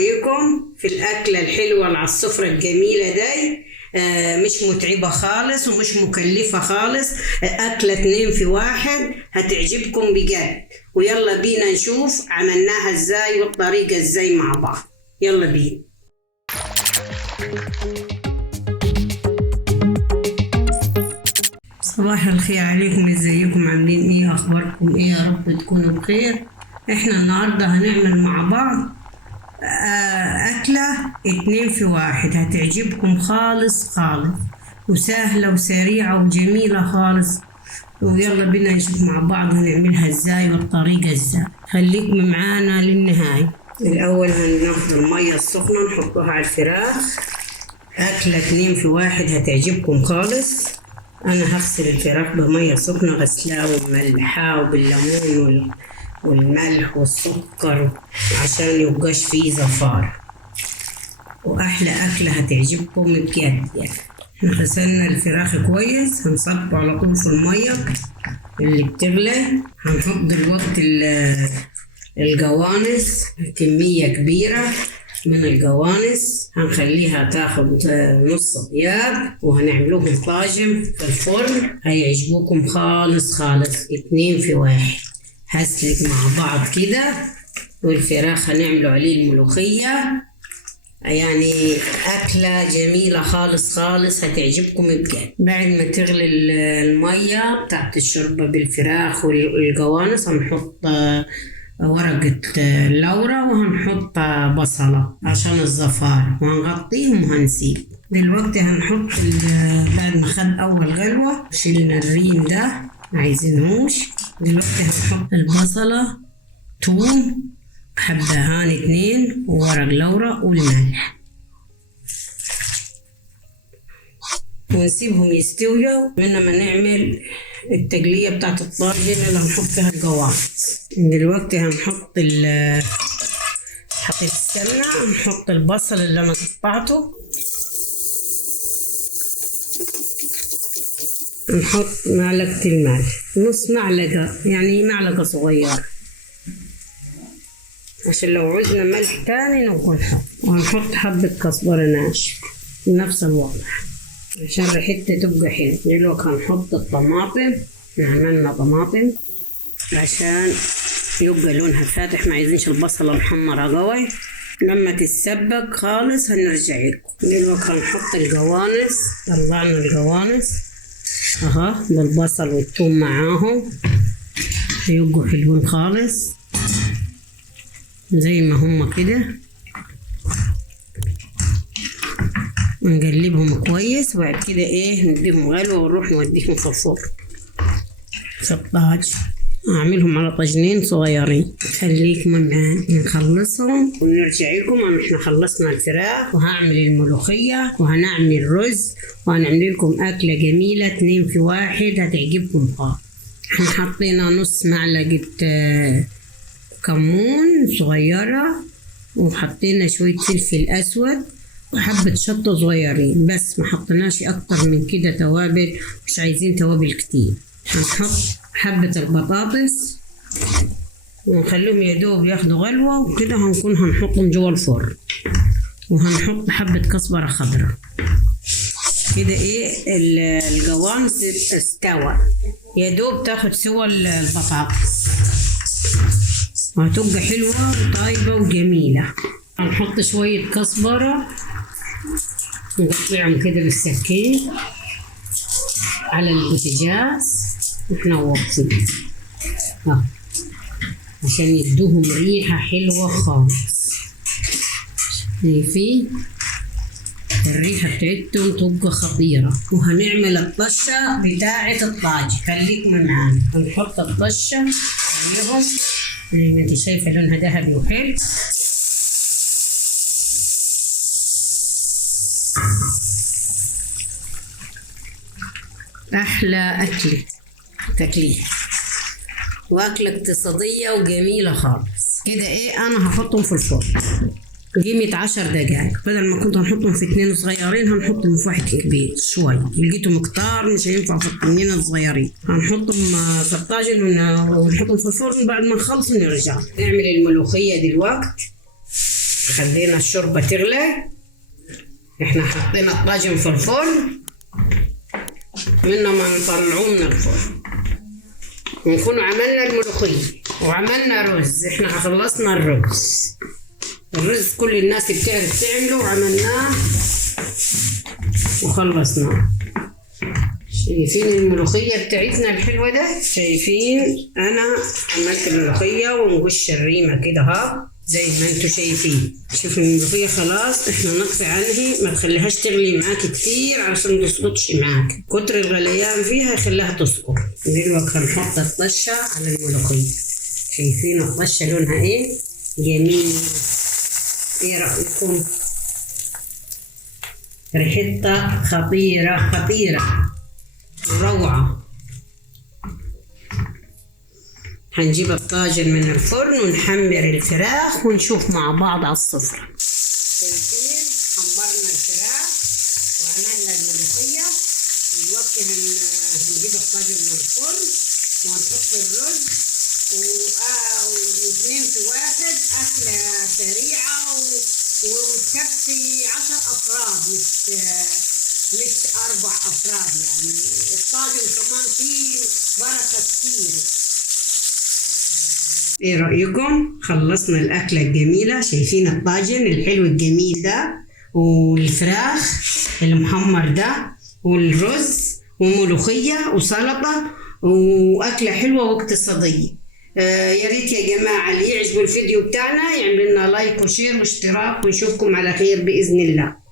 رأيكم في الأكلة الحلوة على السفرة الجميلة دي؟ مش متعبة خالص ومش مكلفة خالص، أكلة 2 في 1 هتعجبكم بجد. ويلا بينا نشوف عملناها ازاي والطريقة ازاي مع بعض. يلا بينا. صباح الخير عليكم، ازيكم؟ عاملين ايه؟ اخباركم ايه؟ يا رب تكونوا بخير. احنا النهاردة هنعمل مع بعض أكلة 2 في 1 هتعجبكم خالص خالص، وسهلة وسريعة وجميلة خالص. ويلا بينا نشوف مع بعض هنعملها ازاي والطريقة ازاي. خليكم معانا للنهاية. الأول هناخد المية السخنة نحطها على الفراخ. أكلة 2 في 1 هتعجبكم خالص. أنا هغسل الفراخ بمية سخنة، غسلها وملحها وبالليمون والملح والسكر عشان يبقاش فيه زفار. وأحلى أكلة هتعجبكم بجد يعني. احنا غسلنا الفراخ كويس، هنصبه على طول في المية اللي بتغلي. هنحط دلوقتي الجوانس، كمية كبيرة من الجوانس هنخليها تاخد نص غياب، وهنعملوهم طاجن في الفرن هيعجبوكم خالص خالص. 2 في 1 هسلق مع بعض كده. والفراخ هنعملوا عليه الملوخية، يعني أكلة جميلة خالص خالص هتعجبكم بجد. بعد ما تغلي المية بتاعت الشوربة بالفراخ والجوانس هنحط ورقة اللورة وهنحط بصلة عشان الزفار، وهنغطيهم وهنسيب. دلوقتي هنحط بعد ما خد أول غلوة شيلنا الرين ده معايزينهوش. دلوقتي هنحط البصلة، توم، حبهان 2 وورق لورا والملح، ونسيبهم يستويوا منما نعمل التقلية بتاعت الطاجن اللي هنحط فيها الجوانس. دلوقتي هنحط حطيت السمنة، هنحط البصل اللي انا قطعته، نحط معلقة الملح، نص معلقة يعني معلقة صغيرة عشان لو عوزنا ملح تاني نقول نحط. وهنحط حبة كزبرة ناشفة نفس الوضع عشان ريحتها تبقى حلوة. دلوقتي هنحط الطماطم، عملنا طماطم عشان يبقى لونها فاتح، ما عايزينش البصلة محمرة قوي. لما تتسبك خالص هنرجع لكم. دلوقتي هنحط الجوانس، طلعنا الجوانس اها بالبصل والثوم معاهم، هيبقوا حلوين خالص زي ما هم كده. نقلبهم كويس وبعد كده نديهم غلوة ونروح نوديهم في الفرن في الطاج. اعملهم على طاجنين صغيرين. خليكم معانا نخلصهم ونرجع لكم. احنا خلصنا الفراخ وهعمل الملوخية وهنعمل رز وهنعمل لكم أكلة جميلة 2 في 1 هتعجبكم خالص. احنا حطينا نص معلقة كمون صغيرة، وحطينا شوية فلفل أسود وحبة شطة صغيرين بس، ما حطيناش أكتر من كده توابل، مش عايزين توابل كتير. هنحط حبة البطاطس ونخليهم يدوب ياخدوا غلوة، وكده هنحطهم جوا الفرن. وهنحط حبة كزبرة خضراء كده. الجوانس استوى يدوب تاخد سوى البطاطس، وهتبقى حلوة وطيبة وجميلة. هنحط شوية كزبرة نقطعهم كده بالسكين على البوتاجاز واحنا واقفين عشان يدوهم ريحة حلوة خالص. شايفين الريحة بتاعتهم تبقى خطيرة. وهنعمل الطشة بتاعة الطاجن، خليكم معانا. هنحط الطشة عليهم زي ما انت شايفة لونها ذهبي وحلو. أحلى أكلة تاكليها، وأكلة اقتصادية وجميلة خالص كده. أنا هحطهم في الفرن قيمة 10 دقايق. بدل ما كنت هنحطهم في 2 صغيرين هنحطهم في 1 كبير شوي. لقيتهم كتار مش هينفع في 2 الصغيرين. هنحطهم في الطاجن ونحطهم في الفرن. بعد ما نخلص نرجع نعمل الملوخية. دلوقتي خلينا الشوربة تغلي. احنا حطينا الطاجن في الفرن، منا ما نطلعوه من الفرن، ونكون عملنا الملوخية وعملنا رز. احنا خلصنا الرز كل الناس بتعرف تعمله، وعملناه وخلصناه. شايفين الملوخية بتاعتنا الحلوة ده؟ شايفين انا عملت الملوخية ونقش الريمة كده ها زي ما انتوا شايفين. شوفوا الملوخية خلاص، احنا نقطع عنها، ما تخليهاش تغلي معاك كتير عشان تسقطش معاك، كتر الغليان فيها يخليها تسقط. دلوقتي هنحط الطشة على الملوخية. شايفين الطشة لونها ايه؟ جميل. ايه رأيكم؟ ريحتها خطيرة خطيرة روعة. هنجيب الطاجن من الفرن ونحمر الفراخ ونشوف مع بعض على السفرة. شايفين حمرنا الفراخ وعملنا الملوخية. دلوقتي هنجيب الطاجن من الفرن وهنحط الرز واثنين في واحد، أكلة سريعة وتكفي 10 أفراد مش 4 أفراد. يعني الطاجن كمان فيه بركة كتير. ايه رأيكم؟ خلصنا الأكلة الجميلة. شايفين الطاجن الحلو الجميل ده، والفراخ المحمر ده، والرز وملوخية وسلطة، وأكلة حلوة واقتصادية. يا ريت يا جماعة اللي يعجبوا الفيديو بتاعنا يعمل لنا لايك وشير واشتراك، ونشوفكم على خير بإذن الله.